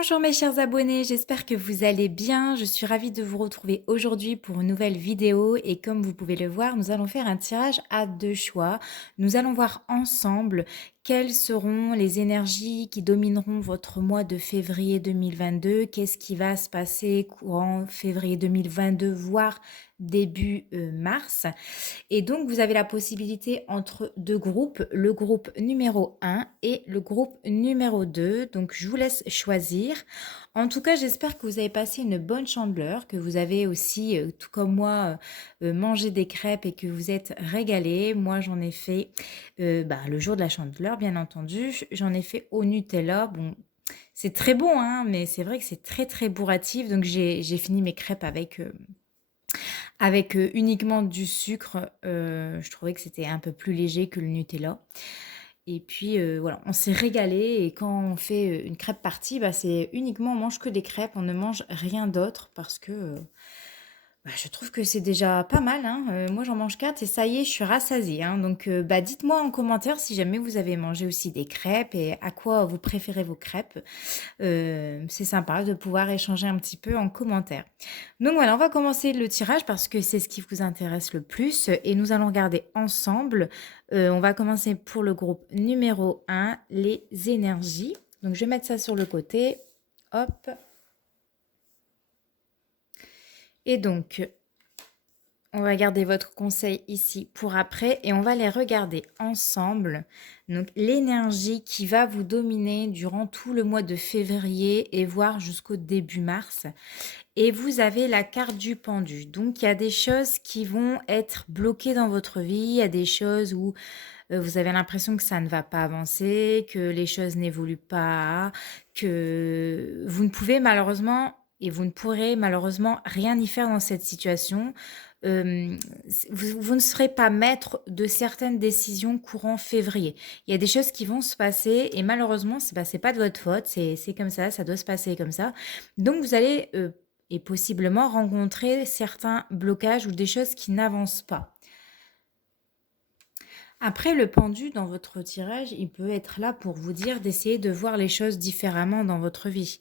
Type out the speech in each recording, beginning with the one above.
Bonjour mes chers abonnés, j'espère que vous allez bien. Je suis ravie de vous retrouver aujourd'hui pour une nouvelle vidéo et comme vous pouvez le voir, nous allons faire un tirage à deux choix. Nous allons voir ensemble quelles seront les énergies qui domineront votre mois de février 2022, qu'est-ce qui va se passer courant février 2022, voire début mars. Et donc, vous avez la possibilité entre deux groupes, le groupe numéro un et le groupe numéro 2. Donc, je vous laisse choisir. En tout cas, j'espère que vous avez passé une bonne chandeleur, que vous avez aussi, tout comme moi, mangé des crêpes et que vous êtes régalés. Moi, j'en ai fait le jour de la chandeleur, bien entendu. J'en ai fait au Nutella. Bon, c'est très bon, hein, mais c'est vrai que c'est très, très bourratif. Donc, j'ai fini mes crêpes avec uniquement du sucre. Je trouvais que c'était un peu plus léger que le Nutella. Et puis voilà, on s'est régalé et quand on fait une crêpe partie, c'est uniquement on mange que des crêpes, on ne mange rien d'autre parce que je trouve que c'est déjà pas mal, hein. Moi, j'en mange 4 et ça y est, je suis rassasiée, hein. Donc, dites-moi en commentaire si jamais vous avez mangé aussi des crêpes et à quoi vous préférez vos crêpes. C'est sympa de pouvoir échanger un petit peu en commentaire. Donc voilà, on va commencer le tirage parce que c'est ce qui vous intéresse le plus et nous allons regarder ensemble. On va commencer pour le groupe numéro un, les énergies. Donc, je vais mettre ça sur le côté. Hop. Et donc, on va garder votre conseil ici pour après et on va les regarder ensemble. Donc, l'énergie qui va vous dominer durant tout le mois de février et voire jusqu'au début mars. Et vous avez la carte du pendu. Donc, il y a des choses qui vont être bloquées dans votre vie. Il y a des choses où vous avez l'impression que ça ne va pas avancer, que les choses n'évoluent pas, que vous ne pouvez malheureusement et vous ne pourrez malheureusement rien y faire dans cette situation. Vous ne serez pas maître de certaines décisions courant février. Il y a des choses qui vont se passer et malheureusement, c'est pas de votre faute, c'est comme ça doit se passer comme ça. Donc vous allez et possiblement rencontrer certains blocages ou des choses qui n'avancent pas. Après, le pendu dans votre tirage, il peut être là pour vous dire d'essayer de voir les choses différemment dans votre vie.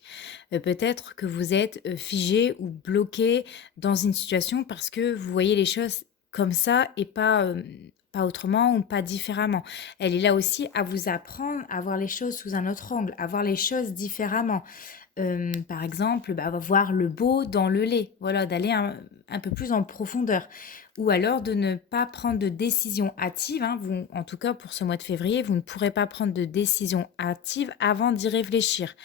Peut-être que vous êtes figé ou bloqué dans une situation parce que vous voyez les choses comme ça et pas autrement ou pas différemment. Elle est là aussi à vous apprendre à voir les choses sous un autre angle, à voir les choses différemment. Par exemple, voir le beau dans le lait, voilà, d'aller un peu plus en profondeur. Ou alors de ne pas prendre de décision hâtive, hein. Vous, en tout cas pour ce mois de février, vous ne pourrez pas prendre de décision hâtive avant d'y réfléchir.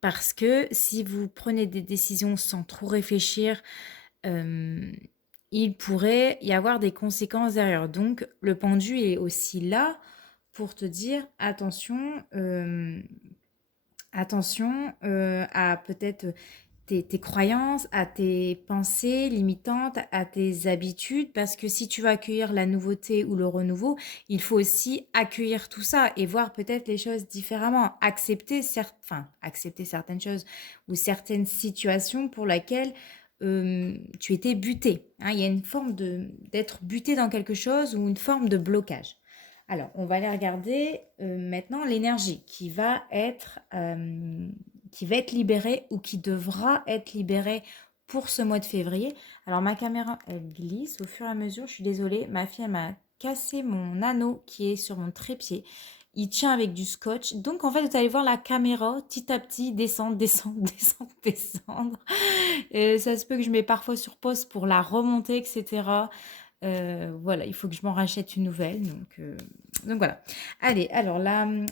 Parce que si vous prenez des décisions sans trop réfléchir, euh, il pourrait y avoir des conséquences derrière. Donc le pendu est aussi là pour te dire attention. Attention à peut-être tes croyances, à tes pensées limitantes, à tes habitudes, parce que si tu veux accueillir la nouveauté ou le renouveau, il faut aussi accueillir tout ça et voir peut-être les choses différemment, accepter certaines choses ou certaines situations pour lesquelles tu étais buté, hein. Il y a une forme d'être buté dans quelque chose ou une forme de blocage. Alors, on va aller regarder maintenant l'énergie qui va être libérée ou qui devra être libérée pour ce mois de février. Alors, ma caméra, elle glisse au fur et à mesure. Je suis désolée, ma fille, elle m'a cassé mon anneau qui est sur mon trépied. Il tient avec du scotch. Donc, en fait, vous allez voir la caméra petit à petit descendre, descendre, descendre, descendre. Ça se peut que je mets parfois sur pause pour la remonter, etc. Voilà, il faut que je m'en rachète une nouvelle. Donc voilà. Allez, alors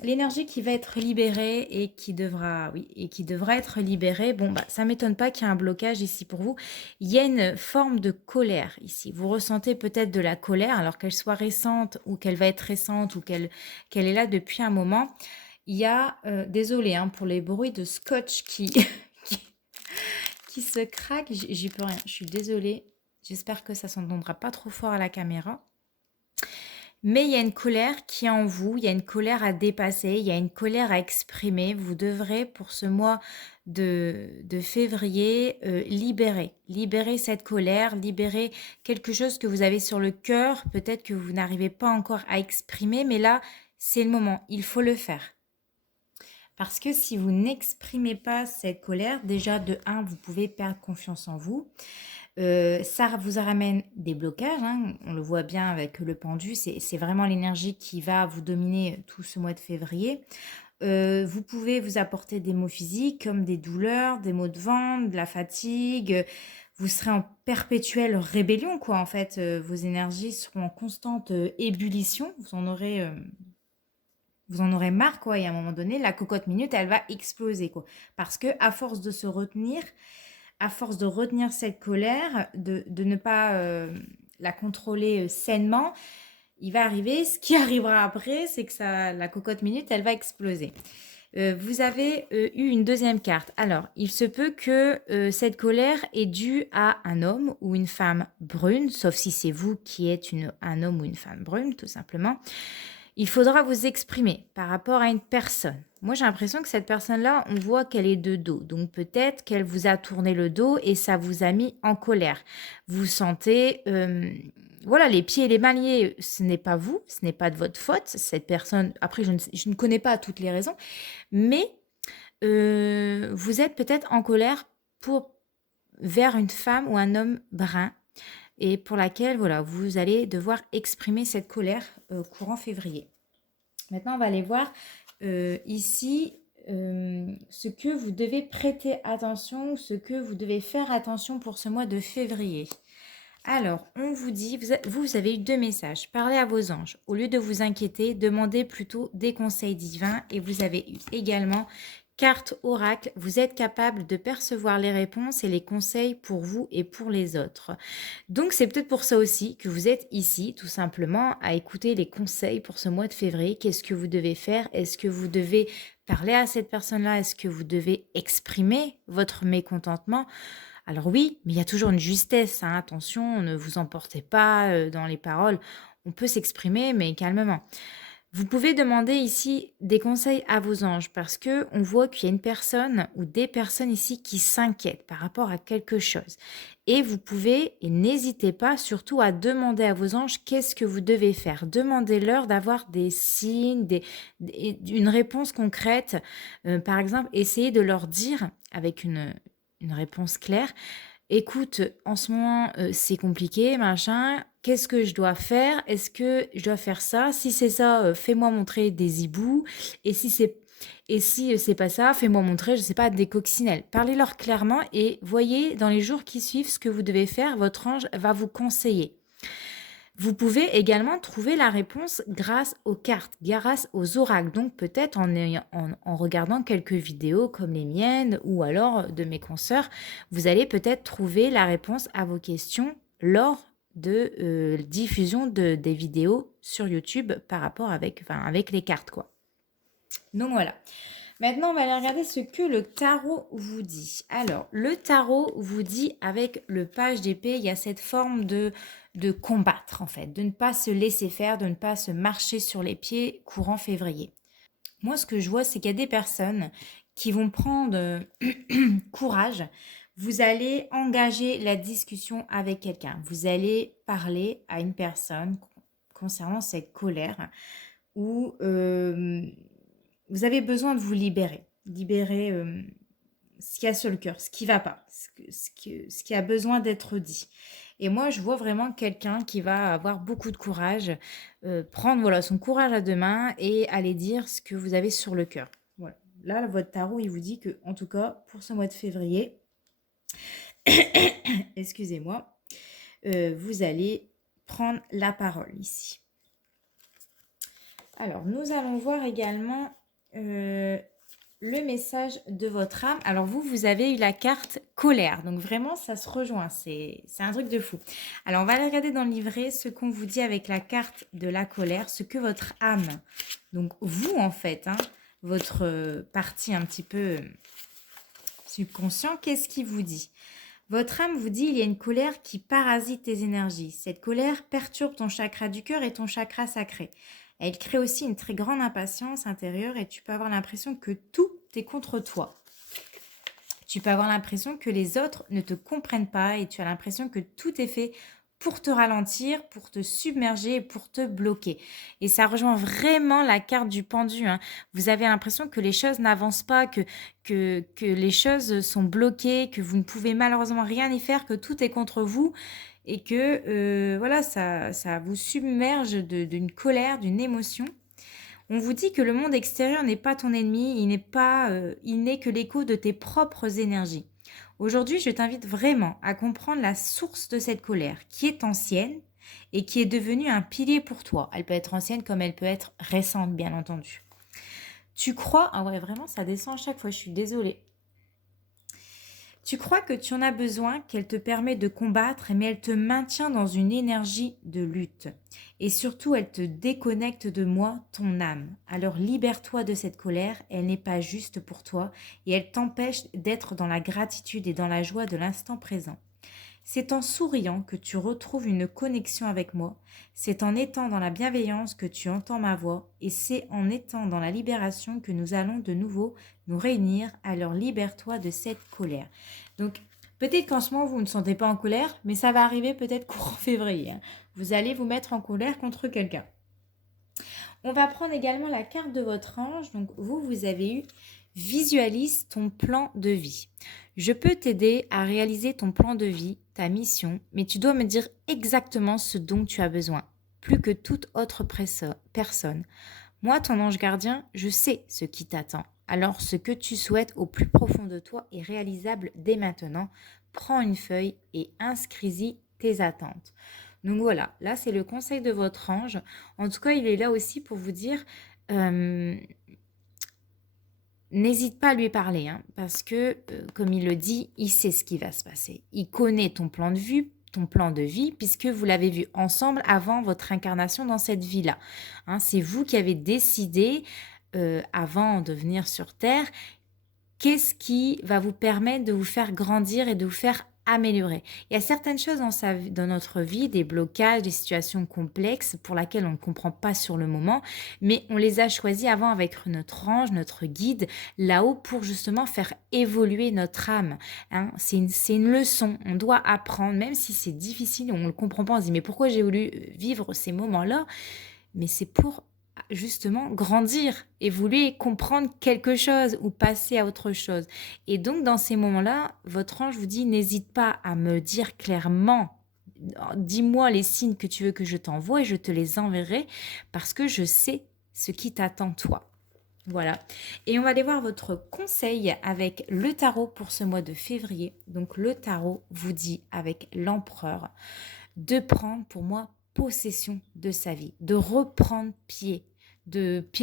l'énergie qui va être libérée et qui devra, oui, et qui devra être libérée, bon, ça m'étonne pas qu'il y ait un blocage ici pour vous. Il y a une forme de colère ici. Vous ressentez peut-être de la colère, alors qu'elle soit récente ou qu'elle va être récente ou qu'elle est là depuis un moment. Il y a, désolé hein, pour les bruits de scotch qui, qui se craquent, j'y peux rien. Je suis désolée. J'espère que ça ne s'entendra pas trop fort à la caméra. Mais il y a une colère qui est en vous, il y a une colère à dépasser, il y a une colère à exprimer. Vous devrez, pour ce mois de février, libérer cette colère, libérer quelque chose que vous avez sur le cœur, peut-être que vous n'arrivez pas encore à exprimer, mais là, c'est le moment, il faut le faire. Parce que si vous n'exprimez pas cette colère, déjà de un, vous pouvez perdre confiance en vous. Ça vous ramène des blocages, hein, on le voit bien avec le pendu, c'est vraiment l'énergie qui va vous dominer tout ce mois de février. Vous pouvez vous apporter des maux physiques comme des douleurs, des maux de ventre, de la fatigue. Vous serez en perpétuelle rébellion, quoi. En fait, vos énergies seront en constante ébullition. Vous en aurez marre, quoi. Et à un moment donné, la cocotte minute, elle va exploser, quoi. Parce que à force de se retenir, à force de retenir cette colère, de ne pas la contrôler sainement, il va arriver, ce qui arrivera après, c'est que la cocotte minute, elle va exploser. Vous avez eu une deuxième carte. Alors, il se peut que cette colère est due à un homme ou une femme brune, sauf si c'est vous qui êtes un homme ou une femme brune, tout simplement. Il faudra vous exprimer par rapport à une personne. Moi, j'ai l'impression que cette personne-là, on voit qu'elle est de dos. Donc, peut-être qu'elle vous a tourné le dos et ça vous a mis en colère. Vous sentez, voilà, les pieds et les mains liés. Ce n'est pas vous, ce n'est pas de votre faute. Cette personne, après, je ne connais pas toutes les raisons, mais vous êtes peut-être en colère vers une femme ou un homme brun et pour laquelle voilà, vous allez devoir exprimer cette colère courant février. Maintenant, on va aller voir ici ce que vous devez prêter attention, ce que vous devez faire attention pour ce mois de février. Alors, on vous dit, vous avez eu 2 messages. Parlez à vos anges. Au lieu de vous inquiéter, demandez plutôt des conseils divins. Et vous avez eu également carte oracle. Vous êtes capable de percevoir les réponses et les conseils pour vous et pour les autres. Donc, c'est peut-être pour ça aussi que vous êtes ici, tout simplement, à écouter les conseils pour ce mois de février. Qu'est-ce que vous devez faire? Est-ce que vous devez parler à cette personne-là? Est-ce que vous devez exprimer votre mécontentement? Alors oui, mais il y a toujours une justesse, hein, attention, ne vous emportez pas dans les paroles. On peut s'exprimer, mais calmement. Vous pouvez demander ici des conseils à vos anges parce que on voit qu'il y a une personne ou des personnes ici qui s'inquiètent par rapport à quelque chose. Et vous pouvez, et n'hésitez pas surtout à demander à vos anges qu'est-ce que vous devez faire. Demandez-leur d'avoir des signes, une réponse concrète. Par exemple, essayez de leur dire avec une réponse claire. Écoute, en ce moment, c'est compliqué, machin. Qu'est-ce que je dois faire? Est-ce que je dois faire ça? Si c'est ça, fais-moi montrer des hiboux. Et si c'est c'est pas ça, fais-moi montrer, je sais pas, des coccinelles. Parlez-leur clairement et voyez dans les jours qui suivent ce que vous devez faire. Votre ange va vous conseiller. Vous pouvez également trouver la réponse grâce aux cartes, grâce aux oracles. Donc peut-être en regardant quelques vidéos comme les miennes ou alors de mes consoeurs, vous allez peut-être trouver la réponse à vos questions lors de diffusion des vidéos sur YouTube par rapport avec les cartes, quoi. Donc voilà. Maintenant, on va aller regarder ce que le tarot vous dit. Alors, le tarot vous dit avec le page d'épée, il y a cette forme de combattre en fait, de ne pas se laisser faire, de ne pas se marcher sur les pieds courant février. Moi, ce que je vois, c'est qu'il y a des personnes qui vont prendre courage. Vous allez engager la discussion avec quelqu'un. Vous allez parler à une personne concernant cette colère ou vous avez besoin de vous libérer. Libérer ce qu'il y a sur le cœur, ce qui ne va pas, ce qui a besoin d'être dit. Et moi, je vois vraiment quelqu'un qui va avoir beaucoup de courage, prendre voilà, son courage à deux mains et aller dire ce que vous avez sur le cœur. Voilà. Là, votre tarot, il vous dit que, en tout cas, pour ce mois de février, excusez-moi, vous allez prendre la parole ici. Alors, nous allons voir également le message de votre âme. Alors vous avez eu la carte colère. Donc vraiment, ça se rejoint. C'est un truc de fou. Alors, on va aller regarder dans le livret ce qu'on vous dit avec la carte de la colère, ce que votre âme, donc vous en fait, hein, votre partie un petit peu subconscient, qu'est-ce qu'il vous dit? Votre âme vous dit il y a une colère qui parasite tes énergies. Cette colère perturbe ton chakra du cœur et ton chakra sacré. Elle crée aussi une très grande impatience intérieure et tu peux avoir l'impression que tout est contre toi. Tu peux avoir l'impression que les autres ne te comprennent pas et tu as l'impression que tout est fait pour te ralentir, pour te submerger et pour te bloquer. Et ça rejoint vraiment la carte du pendu, hein. Vous avez l'impression que les choses n'avancent pas, que les choses sont bloquées, que vous ne pouvez malheureusement rien y faire, que tout est contre vous et que voilà, ça vous submerge d'une colère, d'une émotion. On vous dit que le monde extérieur n'est pas ton ennemi, il n'est que l'écho de tes propres énergies. Aujourd'hui, je t'invite vraiment à comprendre la source de cette colère, qui est ancienne et qui est devenue un pilier pour toi. Elle peut être ancienne comme elle peut être récente, bien entendu. Tu crois, ah ouais, vraiment, ça descend à chaque fois, je suis désolée. Tu crois que tu en as besoin, qu'elle te permet de combattre, mais elle te maintient dans une énergie de lutte. Et surtout, elle te déconnecte de moi, ton âme. Alors libère-toi de cette colère, elle n'est pas juste pour toi et elle t'empêche d'être dans la gratitude et dans la joie de l'instant présent. C'est en souriant que tu retrouves une connexion avec moi, c'est en étant dans la bienveillance que tu entends ma voix, et c'est en étant dans la libération que nous allons de nouveau nous réunir. Alors libère-toi de cette colère. Donc peut-être qu'en ce moment vous ne sentez pas en colère, mais ça va arriver peut-être courant février, hein. Vous allez vous mettre en colère contre quelqu'un. On va prendre également la carte de votre ange. Donc vous avez eu visualise ton plan de vie. Je peux t'aider à réaliser ton plan de vie, ta mission, mais tu dois me dire exactement ce dont tu as besoin, plus que toute autre personne. Moi, ton ange gardien, je sais ce qui t'attend. Alors, ce que tu souhaites au plus profond de toi est réalisable dès maintenant. Prends une feuille et inscris-y tes attentes. Donc voilà, là c'est le conseil de votre ange. En tout cas, il est là aussi pour vous dire, n'hésite pas à lui parler, hein, parce que, comme il le dit, il sait ce qui va se passer. Il connaît ton plan de vie, puisque vous l'avez vu ensemble avant votre incarnation dans cette vie-là. Hein, c'est vous qui avez décidé, avant de venir sur Terre, qu'est-ce qui va vous permettre de vous faire grandir et de vous faire améliorer. Il y a certaines choses dans notre vie, des blocages, des situations complexes pour lesquelles on ne comprend pas sur le moment, mais on les a choisis avant avec notre ange, notre guide, là-haut pour justement faire évoluer notre âme. Hein. C'est une leçon, on doit apprendre, même si c'est difficile, on ne le comprend pas, on se dit mais pourquoi j'ai voulu vivre ces moments-là? Mais c'est pour justement grandir, évoluer, comprendre quelque chose ou passer à autre chose. Et donc dans ces moments-là, votre ange vous dit n'hésite pas à me dire clairement, dis-moi les signes que tu veux que je t'envoie et je te les enverrai parce que je sais ce qui t'attend toi. Voilà. Et on va aller voir votre conseil avec le tarot pour ce mois de février. Donc le tarot vous dit avec l'empereur de prendre pour moi possession de sa vie, de reprendre pied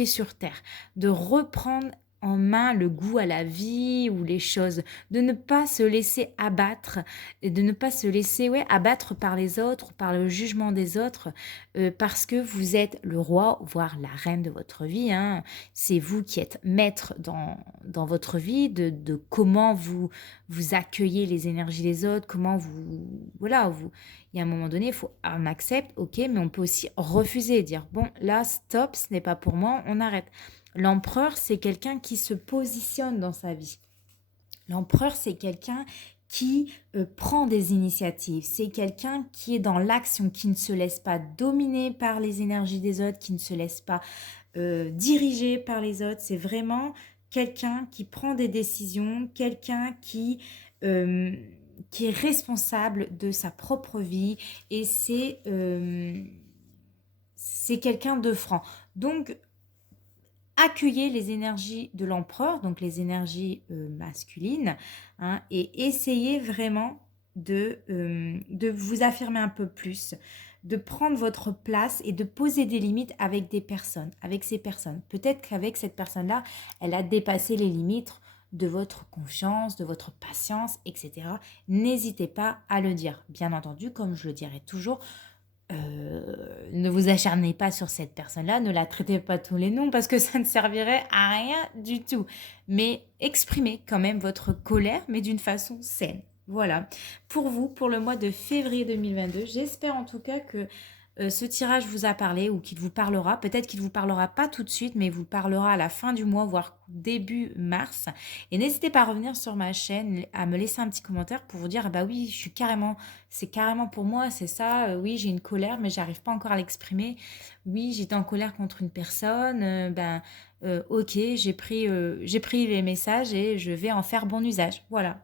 sur terre, de reprendre en main le goût à la vie ou les choses, de ne pas se laisser abattre et de ne pas se laisser abattre par les autres, par le jugement des autres, parce que vous êtes le roi, voire la reine de votre vie, hein. C'est vous qui êtes maître dans votre vie, de comment vous accueillez les énergies des autres, comment il y a un moment donné, on accepte, ok, mais on peut aussi refuser, dire bon, là, stop, ce n'est pas pour moi, on arrête. L'empereur, c'est quelqu'un qui se positionne dans sa vie. L'empereur, c'est quelqu'un qui prend des initiatives. C'est quelqu'un qui est dans l'action, qui ne se laisse pas dominer par les énergies des autres, qui ne se laisse pas diriger par les autres. C'est vraiment quelqu'un qui prend des décisions, quelqu'un qui est responsable de sa propre vie et c'est quelqu'un de franc. Donc, accueillez les énergies de l'empereur, donc les énergies masculines, hein, et essayez vraiment de vous affirmer un peu plus, de prendre votre place et de poser des limites avec ces personnes. Peut-être qu'avec cette personne-là, elle a dépassé les limites de votre confiance, de votre patience, etc. N'hésitez pas à le dire. Bien entendu, comme je le dirai toujours, ne vous acharnez pas sur cette personne-là, ne la traitez pas tous les noms parce que ça ne servirait à rien du tout. Mais exprimez quand même votre colère, mais d'une façon saine. Voilà, pour vous, pour le mois de février 2022, j'espère en tout cas que ce tirage vous a parlé ou qu'il vous parlera. Peut-être qu'il ne vous parlera pas tout de suite, mais il vous parlera à la fin du mois, voire début mars. Et n'hésitez pas à revenir sur ma chaîne, à me laisser un petit commentaire pour vous dire, ah bah oui, c'est carrément pour moi, c'est ça. Oui, j'ai une colère, mais j'arrive pas encore à l'exprimer. Oui, j'étais en colère contre une personne. Ok, j'ai pris les messages et je vais en faire bon usage. Voilà.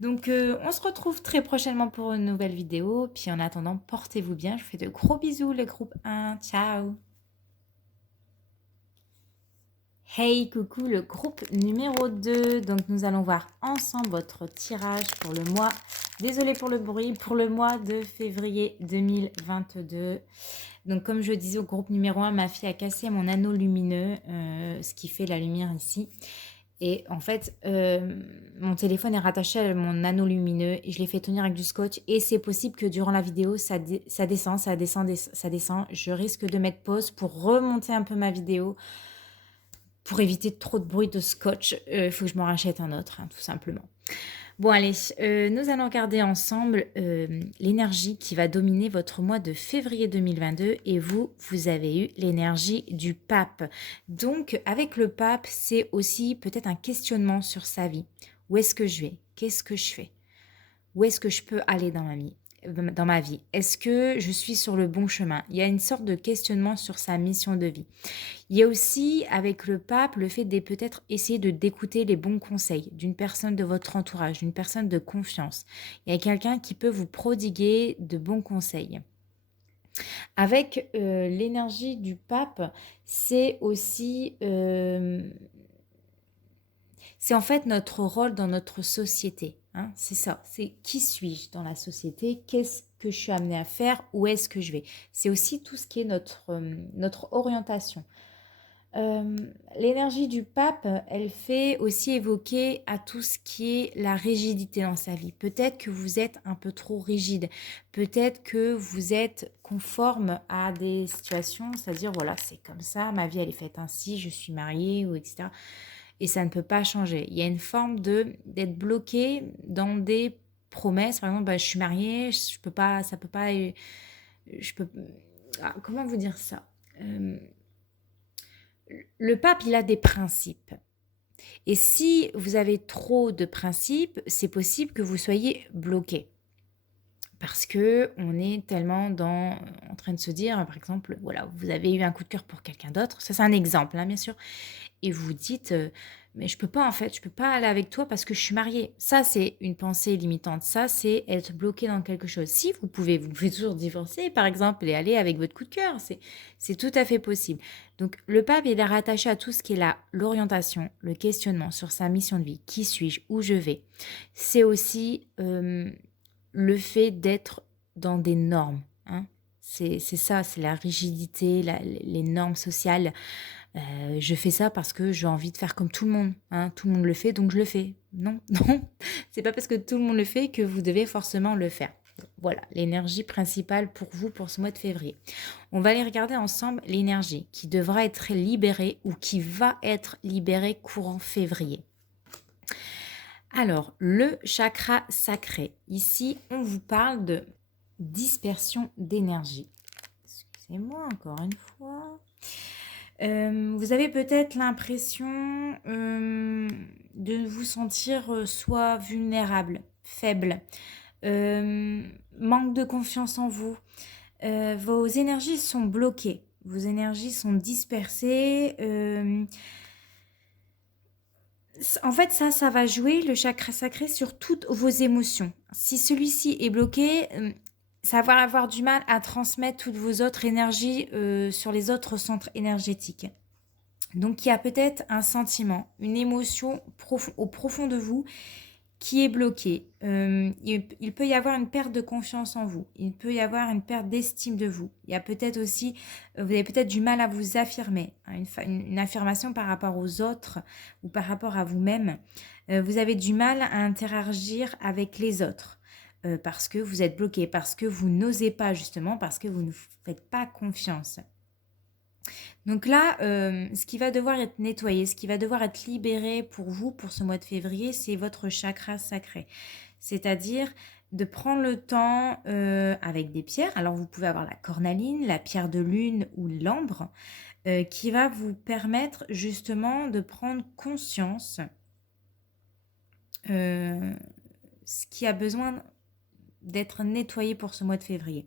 Donc, on se retrouve très prochainement pour une nouvelle vidéo. Puis en attendant, portez-vous bien. Je vous fais de gros bisous, le groupe 1. Ciao! Hey, coucou, le groupe numéro 2. Donc, nous allons voir ensemble votre tirage pour le mois. Désolée pour le bruit, pour le mois de février 2022. Donc, comme je disais au groupe numéro 1, ma fille a cassé mon anneau lumineux, ce qui fait la lumière ici. Et en fait, mon téléphone est rattaché à mon anneau lumineux et je l'ai fait tenir avec du scotch. Et c'est possible que durant la vidéo, ça descend, ça descend, ça descend. Je risque de mettre pause pour remonter un peu ma vidéo pour éviter trop de bruit de scotch. Il faut que je m'en rachète un autre, hein, tout simplement. Bon, allez, nous allons regarder ensemble l'énergie qui va dominer votre mois de février 2022 et vous avez eu l'énergie du pape. Donc, avec le pape, c'est aussi peut-être un questionnement sur sa vie. Où est-ce que je vais? Qu'est-ce que je fais? Où est-ce que je peux aller dans ma vie? Est-ce que je suis sur le bon chemin? Il y a une sorte de questionnement sur sa mission de vie. Il y a aussi, avec le pape, le fait de peut-être essayer d'écouter les bons conseils d'une personne de votre entourage, d'une personne de confiance. Il y a quelqu'un qui peut vous prodiguer de bons conseils. Avec l'énergie du pape, c'est aussi... c'est en fait notre rôle dans notre société. Hein, c'est ça, c'est qui suis-je dans la société? Qu'est-ce que je suis amenée à faire? Où est-ce que je vais? C'est aussi tout ce qui est notre orientation. L'énergie du pape, elle fait aussi évoquer à tout ce qui est la rigidité dans sa vie. Peut-être que vous êtes un peu trop rigide. Peut-être que vous êtes conforme à des situations, c'est-à-dire, voilà, c'est comme ça, ma vie, elle est faite ainsi, je suis mariée, ou etc. Et ça ne peut pas changer. Il y a une forme d'être bloqué dans des promesses. Par exemple, bah, je suis mariée, je peux pas, ça peut pas... Je peux... comment vous dire ça? Le pape, il a des principes. Et si vous avez trop de principes, c'est possible que vous soyez bloqué. Parce que on est tellement en train de se dire, par exemple, voilà, vous avez eu un coup de cœur pour quelqu'un d'autre. Ça, c'est un exemple, hein, bien sûr. Et vous vous dites, mais je peux pas, en fait, je peux pas aller avec toi parce que je suis mariée. Ça, c'est une pensée limitante. Ça, c'est être bloqué dans quelque chose. Si vous pouvez toujours divorcer, par exemple, et aller avec votre coup de cœur. C'est tout à fait possible. Donc, le pape, il est rattaché à tout ce qui est l'orientation, le questionnement sur sa mission de vie. Qui suis-je? Où je vais? C'est aussi le fait d'être dans des normes. Hein. C'est ça, c'est la rigidité, les normes sociales. Je fais ça parce que j'ai envie de faire comme tout le monde. Hein. Tout le monde le fait, donc je le fais. Non, non, c'est pas parce que tout le monde le fait que vous devez forcément le faire. Voilà, l'énergie principale pour vous pour ce mois de février. On va aller regarder ensemble l'énergie qui devra être libérée ou qui va être libérée courant février. Alors, le chakra sacré. Ici, on vous parle de dispersion d'énergie. Excusez-moi encore une fois. Vous avez peut-être l'impression de vous sentir soit vulnérable, faible, manque de confiance en vous. Vos énergies sont bloquées, vos énergies sont dispersées. En fait, ça va jouer, le chakra sacré, sur toutes vos émotions. Si celui-ci est bloqué, ça va avoir du mal à transmettre toutes vos autres énergies sur les autres centres énergétiques. Donc, il y a peut-être un sentiment, une émotion au profond de vous qui est bloquée. Il peut y avoir une perte de confiance en vous. Il peut y avoir une perte d'estime de vous. Il y a peut-être aussi, vous avez peut-être du mal à vous affirmer, hein, une affirmation par rapport aux autres ou par rapport à vous-même. Vous avez du mal à interagir avec les autres. Parce que vous êtes bloqué, parce que vous n'osez pas justement, parce que vous ne faites pas confiance. Donc là, ce qui va devoir être nettoyé, ce qui va devoir être libéré pour vous, pour ce mois de février, c'est votre chakra sacré. C'est-à-dire de prendre le temps avec des pierres. Alors, vous pouvez avoir la cornaline, la pierre de lune ou l'ambre, qui va vous permettre justement de prendre conscience euh, ce qui a besoin d'être nettoyé pour ce mois de février.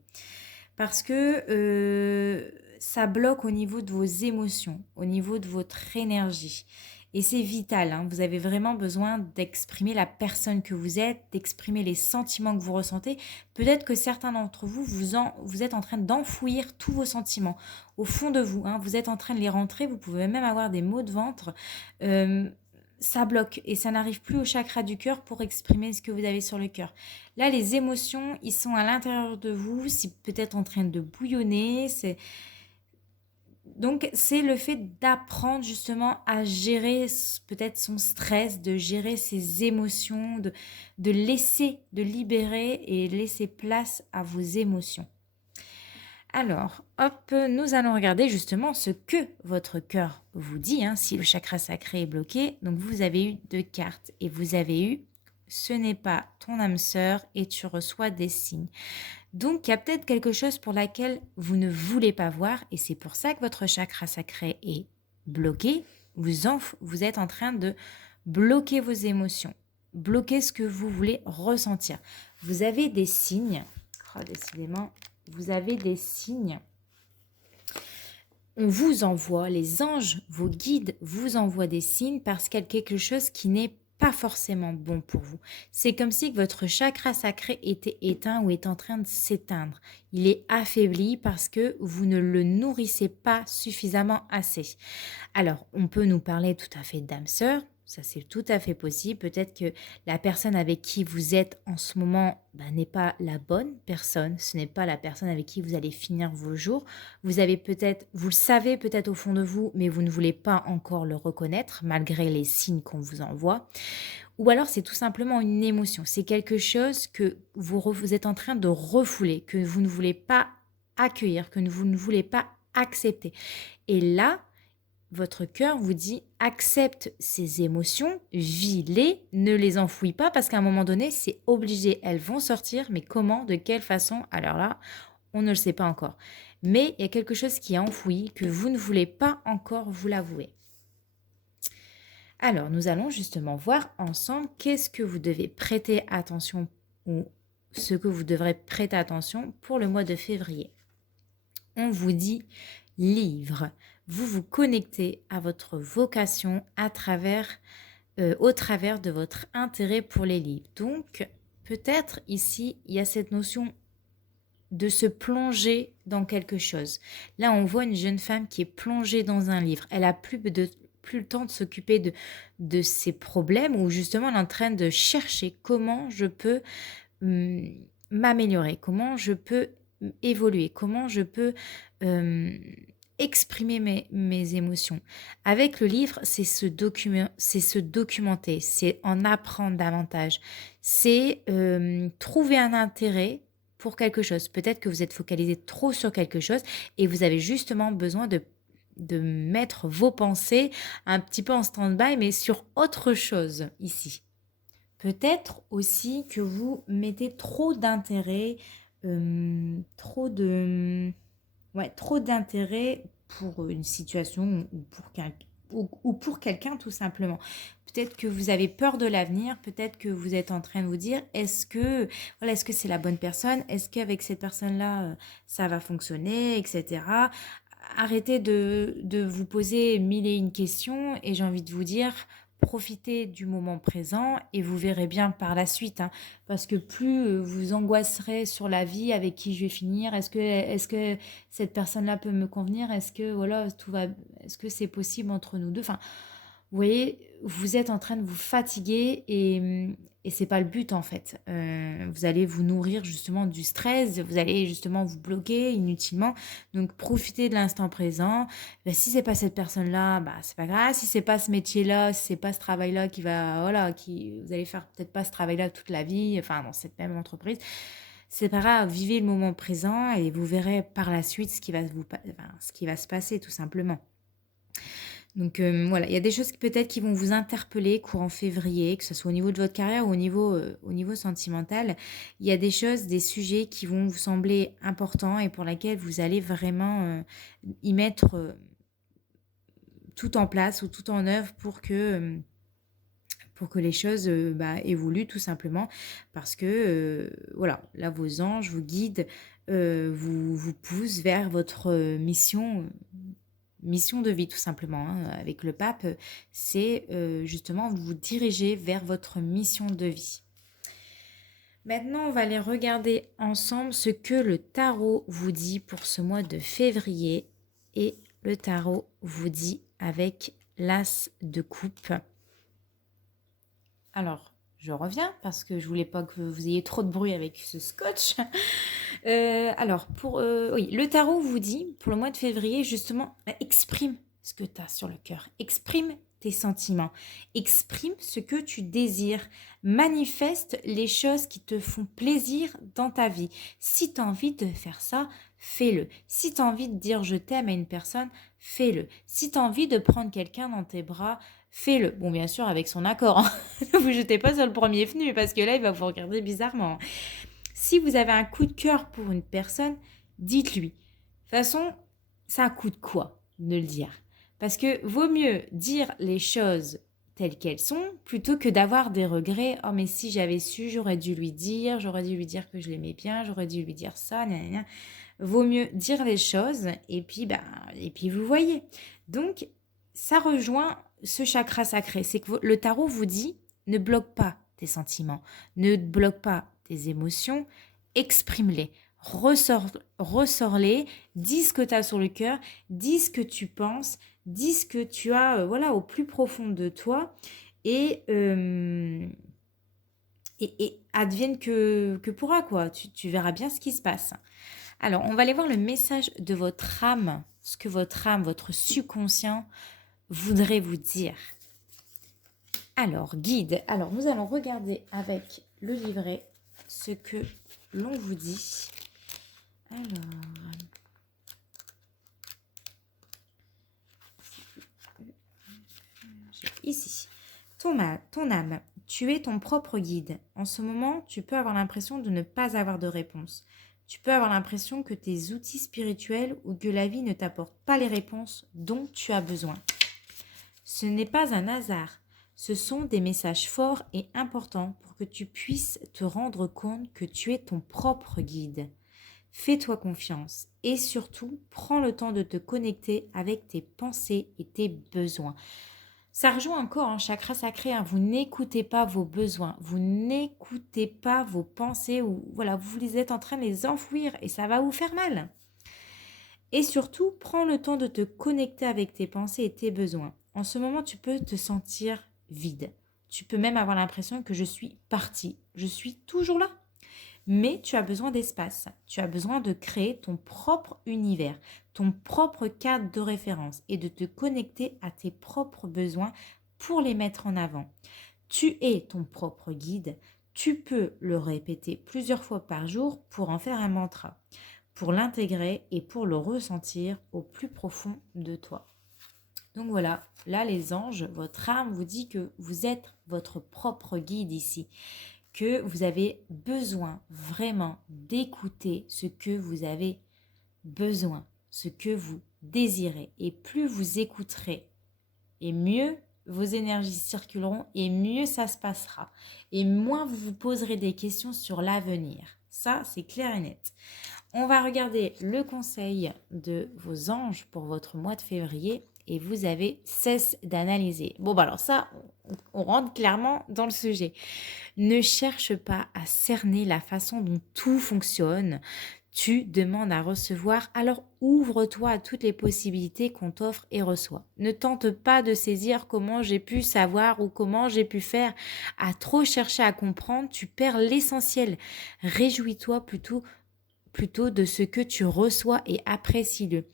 Parce que ça bloque au niveau de vos émotions, au niveau de votre énergie. Et c'est vital, hein. Vous avez vraiment besoin d'exprimer la personne que vous êtes, d'exprimer les sentiments que vous ressentez. Peut-être que certains d'entre vous, vous êtes en train d'enfouir tous vos sentiments au fond de vous, hein. Vous êtes en train de les rentrer, vous pouvez même avoir des maux de ventre. Euh, Ça bloque et ça n'arrive plus au chakra du cœur pour exprimer ce que vous avez sur le cœur. Là, les émotions, ils sont à l'intérieur de vous, c'est peut-être en train de bouillonner. Donc, c'est le fait d'apprendre justement à gérer peut-être son stress, de gérer ses émotions, de laisser, de libérer et laisser place à vos émotions. Alors, hop, nous allons regarder justement ce que votre cœur vous dit, hein, si le chakra sacré est bloqué. Donc, vous avez eu 2 cartes et vous avez eu ce n'est pas ton âme sœur et tu reçois des signes. Donc, il y a peut-être quelque chose pour laquelle vous ne voulez pas voir et c'est pour ça que votre chakra sacré est bloqué. Vous êtes en train de bloquer vos émotions, bloquer ce que vous voulez ressentir. Vous avez des signes, oh, décidément, vous avez des signes. On vous envoie, les anges, vos guides vous envoient des signes parce qu'il y a quelque chose qui n'est pas forcément bon pour vous. C'est comme si votre chakra sacré était éteint ou est en train de s'éteindre. Il est affaibli parce que vous ne le nourrissez pas suffisamment assez. Alors, on peut nous parler tout à fait d'âme sœur, ça c'est tout à fait possible. Peut-être que la personne avec qui vous êtes en ce moment n'est pas la bonne personne, ce n'est pas la personne avec qui vous allez finir vos jours. Vous le savez peut-être au fond de vous, mais vous ne voulez pas encore le reconnaître malgré les signes qu'on vous envoie. Ou alors c'est tout simplement une émotion, c'est quelque chose que vous êtes en train de refouler, que vous ne voulez pas accueillir, que vous ne voulez pas accepter. Et là, votre cœur vous dit accepte ces émotions, vis-les, ne les enfouis pas parce qu'à un moment donné, c'est obligé, elles vont sortir, mais comment, de quelle façon? Alors là, on ne le sait pas encore. Mais il y a quelque chose qui est enfoui que vous ne voulez pas encore vous l'avouer. Alors, nous allons justement voir ensemble qu'est-ce que vous devez prêter attention ou ce que vous devrez prêter attention pour le mois de février. On vous dit livre. Vous vous connectez à votre vocation au travers de votre intérêt pour les livres. Donc, peut-être ici, il y a cette notion de se plonger dans quelque chose. Là, on voit une jeune femme qui est plongée dans un livre. Elle a plus le temps de s'occuper de ses problèmes ou justement elle est en train de chercher comment je peux m'améliorer, comment je peux évoluer, comment je peux exprimer mes émotions. Avec le livre, c'est se documenter, c'est en apprendre davantage, c'est trouver un intérêt pour quelque chose. Peut-être que vous êtes focalisé trop sur quelque chose et vous avez justement besoin de mettre vos pensées un petit peu en stand-by, mais sur autre chose ici. Peut-être aussi que vous mettez trop d'intérêt, trop d'intérêt pour une situation ou pour quelqu'un tout simplement. Peut-être que vous avez peur de l'avenir, peut-être que vous êtes en train de vous dire est-ce que c'est la bonne personne, est-ce qu'avec cette personne-là ça va fonctionner, etc. Arrêtez de vous poser mille et une questions et j'ai envie de vous dire profitez du moment présent et vous verrez bien par la suite, hein, parce que plus vous angoisserez sur la vie, avec qui je vais finir, est-ce que cette personne-là peut me convenir, est-ce que voilà, est-ce que c'est possible entre nous deux, enfin, vous voyez, vous êtes en train de vous fatiguer et c'est pas le but en fait. Vous allez vous nourrir justement du stress, vous allez justement vous bloquer inutilement. Donc profitez de l'instant présent. Si c'est pas cette personne-là, c'est pas grave. Si c'est pas ce métier-là, si c'est pas ce travail-là vous allez faire peut-être pas ce travail-là toute la vie, enfin dans cette même entreprise. C'est pas grave, vivez le moment présent et vous verrez par la suite ce qui va se passer tout simplement. Donc voilà, il y a des choses peut-être qui vont vous interpeller courant février, que ce soit au niveau de votre carrière ou au niveau sentimental. Il y a des choses, des sujets qui vont vous sembler importants et pour lesquels vous allez vraiment y mettre tout en place ou tout en œuvre pour que les choses évoluent tout simplement. Parce que voilà, là vos anges, vos guides vous poussent vers votre mission de vie tout simplement, hein. Avec le pape, c'est justement vous diriger vers votre mission de vie. Maintenant, on va aller regarder ensemble ce que le tarot vous dit pour ce mois de février. Et le tarot vous dit avec l'as de coupe. Alors, je reviens parce que je voulais pas que vous ayez trop de bruit avec ce scotch. Alors, oui, le tarot vous dit, pour le mois de février, justement, exprime ce que tu as sur le cœur. Exprime tes sentiments. Exprime ce que tu désires. Manifeste les choses qui te font plaisir dans ta vie. Si tu as envie de faire ça, fais-le. Si tu as envie de dire je t'aime à une personne, fais-le. Si tu as envie de prendre quelqu'un dans tes bras, fais-le. Bon, bien sûr, avec son accord, hein. Ne vous jetez pas sur le premier venu parce que là, il va vous regarder bizarrement. Si vous avez un coup de cœur pour une personne, dites-lui. De toute façon, ça coûte quoi de le dire? Parce que vaut mieux dire les choses telles qu'elles sont plutôt que d'avoir des regrets. Oh, mais si j'avais su, j'aurais dû lui dire que je l'aimais bien, j'aurais dû lui dire ça, gna, gna, gna. Vaut mieux dire les choses et puis vous voyez. Donc, ça rejoint ce chakra sacré. C'est que le tarot vous dit, ne bloque pas tes sentiments, ne bloque pas tes émotions, exprime-les, ressors-les, dis ce que tu as sur le cœur, dis ce que tu penses, dis ce que tu as voilà, au plus profond de toi et advienne que pourra, quoi. Tu verras bien ce qui se passe. Alors, on va aller voir le message de votre âme, ce que votre âme, votre subconscient voudrait vous dire. Alors, guide. Alors, nous allons regarder avec le livret ce que l'on vous dit. Alors, ici, ton âme, tu es ton propre guide. En ce moment, tu peux avoir l'impression de ne pas avoir de réponse. Tu peux avoir l'impression que tes outils spirituels ou que la vie ne t'apporte pas les réponses dont tu as besoin. Ce n'est pas un hasard. Ce sont des messages forts et importants pour que tu puisses te rendre compte que tu es ton propre guide. Fais-toi confiance et surtout, prends le temps de te connecter avec tes pensées et tes besoins. Ça rejoint encore un chakra sacré, hein. Vous n'écoutez pas vos besoins, vous n'écoutez pas vos pensées ou voilà, vous les êtes en train de les enfouir et ça va vous faire mal. Et surtout, prends le temps de te connecter avec tes pensées et tes besoins. En ce moment, tu peux te sentir vide. Tu peux même avoir l'impression que je suis partie. Je suis toujours là. Mais tu as besoin d'espace. Tu as besoin de créer ton propre univers, ton propre cadre de référence et de te connecter à tes propres besoins pour les mettre en avant. Tu es ton propre guide. Tu peux le répéter plusieurs fois par jour pour en faire un mantra, pour l'intégrer et pour le ressentir au plus profond de toi. Donc voilà, là les anges, votre âme vous dit que vous êtes votre propre guide ici, que vous avez besoin vraiment d'écouter ce que vous avez besoin, ce que vous désirez. Et plus vous écouterez, et mieux vos énergies circuleront, et mieux ça se passera. Et moins vous vous poserez des questions sur l'avenir. Ça, c'est clair et net. On va regarder le conseil de vos anges pour votre mois de février et vous avez cesse d'analyser. Bon, bah alors ça, on rentre clairement dans le sujet. Ne cherche pas à cerner la façon dont tout fonctionne. Tu demandes à recevoir, alors ouvre-toi à toutes les possibilités qu'on t'offre et reçoit. Ne tente pas de saisir comment j'ai pu savoir ou comment j'ai pu faire. À trop chercher à comprendre, tu perds l'essentiel. Réjouis-toi plutôt de ce que tu reçois et apprécie-le.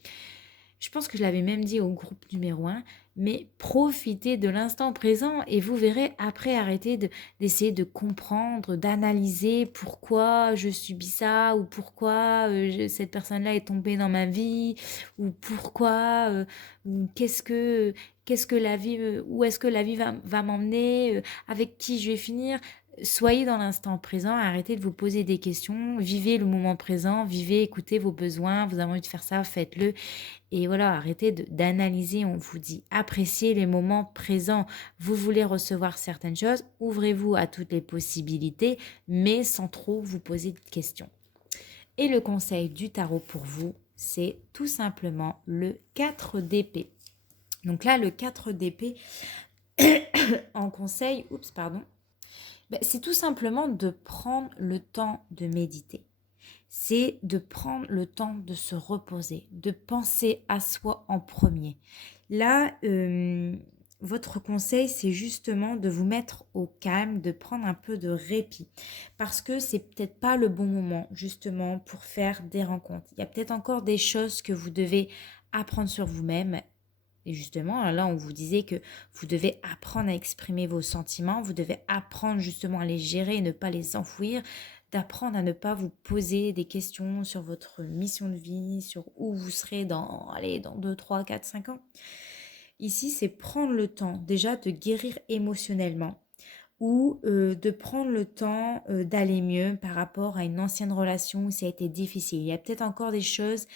Je pense que je l'avais même dit au groupe numéro 1, mais profitez de l'instant présent et vous verrez après arrêter d'essayer de comprendre, d'analyser pourquoi je subis ça ou pourquoi cette personne-là est tombée dans ma vie ou pourquoi ou qu'est-ce que la vie, où est-ce que la vie va m'emmener, avec qui je vais finir. Soyez dans l'instant présent, arrêtez de vous poser des questions, vivez le moment présent, vivez, écoutez vos besoins, vous avez envie de faire ça, faites-le. Et voilà, arrêtez d'analyser, on vous dit, appréciez les moments présents. Vous voulez recevoir certaines choses, ouvrez-vous à toutes les possibilités, mais sans trop vous poser de questions. Et le conseil du tarot pour vous, c'est tout simplement le 4 d'épée. Donc là, le 4 d'épée en conseil, c'est tout simplement de prendre le temps de méditer. C'est de prendre le temps de se reposer, de penser à soi en premier. Là, votre conseil, c'est justement de vous mettre au calme, de prendre un peu de répit. Parce que c'est peut-être pas le bon moment, justement, pour faire des rencontres. Il y a peut-être encore des choses que vous devez apprendre sur vous-même. Et justement, là, on vous disait que vous devez apprendre à exprimer vos sentiments, vous devez apprendre justement à les gérer et ne pas les enfouir, d'apprendre à ne pas vous poser des questions sur votre mission de vie, sur où vous serez dans 2, 3, 4, 5 ans. Ici, c'est prendre le temps déjà de guérir émotionnellement ou de prendre le temps d'aller mieux par rapport à une ancienne relation où ça a été difficile. Il y a peut-être encore des choses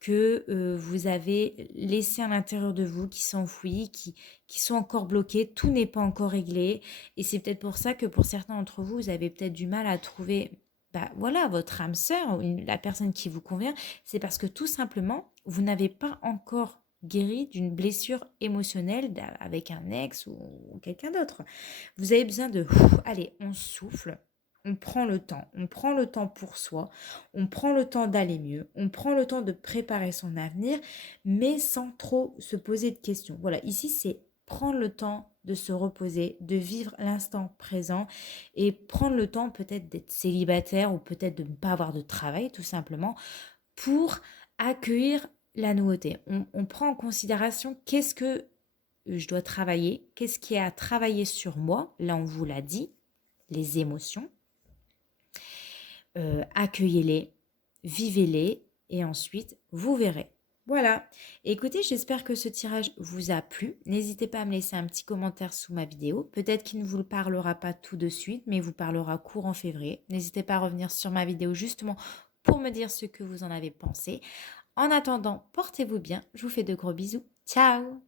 que vous avez laissées à l'intérieur de vous, qui s'enfuient, qui sont encore bloquées. Tout n'est pas encore réglé. Et c'est peut-être pour ça que pour certains d'entre vous, vous avez peut-être du mal à trouver voilà, votre âme sœur, la personne qui vous convient. C'est parce que tout simplement, vous n'avez pas encore guéri d'une blessure émotionnelle avec un ex ou quelqu'un d'autre. Vous avez besoin de, allez, on souffle, on prend le temps pour soi, on prend le temps d'aller mieux, on prend le temps de préparer son avenir, mais sans trop se poser de questions. Voilà, ici c'est prendre le temps de se reposer, de vivre l'instant présent et prendre le temps peut-être d'être célibataire ou peut-être de ne pas avoir de travail tout simplement pour accueillir la nouveauté. On prend en considération qu'est-ce que je dois travailler, qu'est-ce qui est à travailler sur moi, là on vous l'a dit, les émotions, accueillez-les, vivez-les et ensuite vous verrez. Voilà, écoutez, j'espère que ce tirage vous a plu. N'hésitez pas à me laisser un petit commentaire sous ma vidéo. Peut-être qu'il ne vous parlera pas tout de suite, mais il vous parlera courant février. N'hésitez pas à revenir sur ma vidéo justement pour me dire ce que vous en avez pensé. En attendant, portez-vous bien. Je vous fais de gros bisous. Ciao!